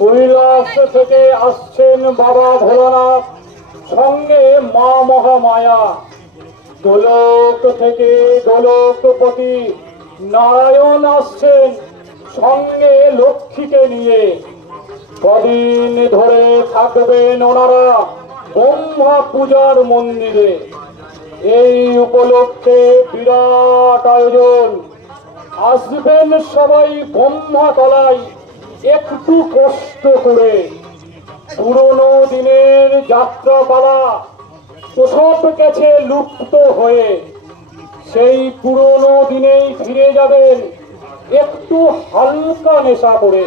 কৈলাস থেকে আসছেন বাবা ভোলানাথ, সঙ্গে মা মহামায়া। গোলক থেকে গোলকপতি নারায়ণ আসছেন সঙ্গে লক্ষ্মীকে নিয়ে। কদিন ধরে থাকবেন ওনারা ব্রহ্মা পূজার মন্দিরে। এই উপলক্ষে বিরাট আয়োজন। আসবেন সবাই ব্রহ্মাতলায় একটু কষ্ট করে। পুরনো দিনের যাত্রাপালা সব গেছে লুপ্ত হয়ে। সেই পুরনো দিনেই ফিরে যাবেন একটু হালকা নেশা করে।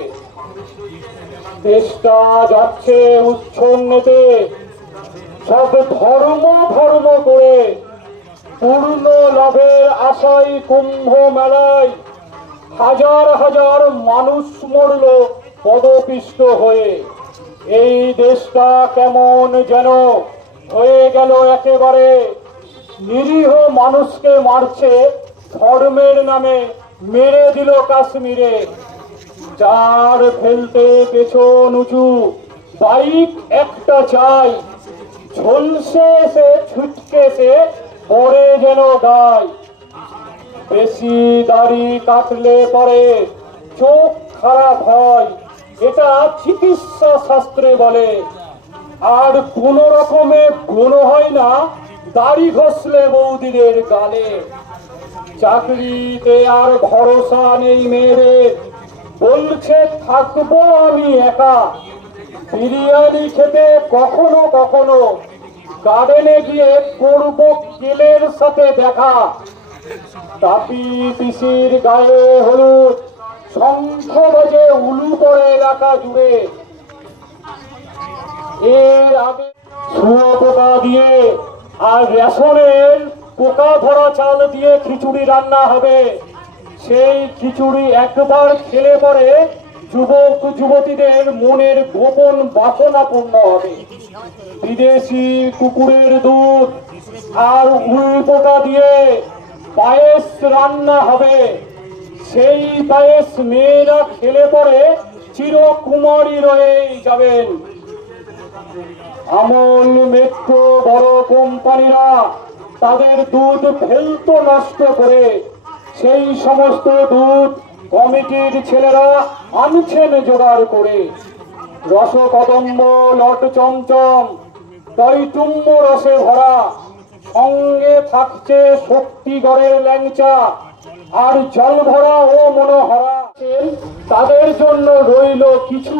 দেশটা যাচ্ছে উচ্ছন্নেতে, সব ধর্ম ধর্ম করে। পূর্ণ লাভের আশায় কুম্ভ মেলায় হাজার হাজার মানুষ মরল পদপিষ্ট হয়ে। এই দেশটা কেমন যেন হয়ে গেল একেবারে। নিরীহ মানুষকে মারছে ধর্মের নামে, মেরে দিল কাশ্মীরে। চার ফেলতে পেছন উঁচু, বাইক একটা চাই। ঝলসে এসে ছুটকে সে পরে যেন গায়। বেশি দাড়ি কাটলে পরে চোখ খারাপ হয়, এটা চিকিৎসা শাস্ত্রে বলে। আর কোন রকমে গুণ হয় না দাড়ি ঘষলে বৌদিদের গালে। চাকরিতে আর ভরসা নেই মেয়েদের, বলছে থাকবো আমি একা। বিরিয়ানি খেতে কখনো কখনো গার্ডেনে গিয়ে করবো কেলের সাথে দেখা। তাপি পিসির গায়ে হলুদ, শঙ্খ বাজে উলু করে এলাকা জুড়ে। এর আগে শুয়োপোকা দিয়ে আর রেশনের পোকা ধরা চাল দিয়ে খিচুড়ি রান্না হবে। সেই খিচুড়ি একবার খেলে পরে যুবক যুবতীদের মনের গোপন বাসনা পূর্ণ হবে। বিদেশি কুকুরের দুধ আর উল পোকা দিয়ে পায়েস রান্না হবে। সেই পায়েস মেয়েরা খেলে পরে চিরকুমারী রয়ে যাবেন। আমল মেট্রো বড় কোম্পানিরা তাদের দুধ ফেলতো নষ্ট করে। সেই সমস্ত দুধ কমিটির ছেলেরা আনছেন জোগাড় করে। রসকদম্ব লট চমচম টইটুম্ব রসে ভরা, সঙ্গে থাকছে শক্তিগড়ের ল্যাংচা আর জল ভরা ও মনোহরা। তাদের জন্য রইল কিছু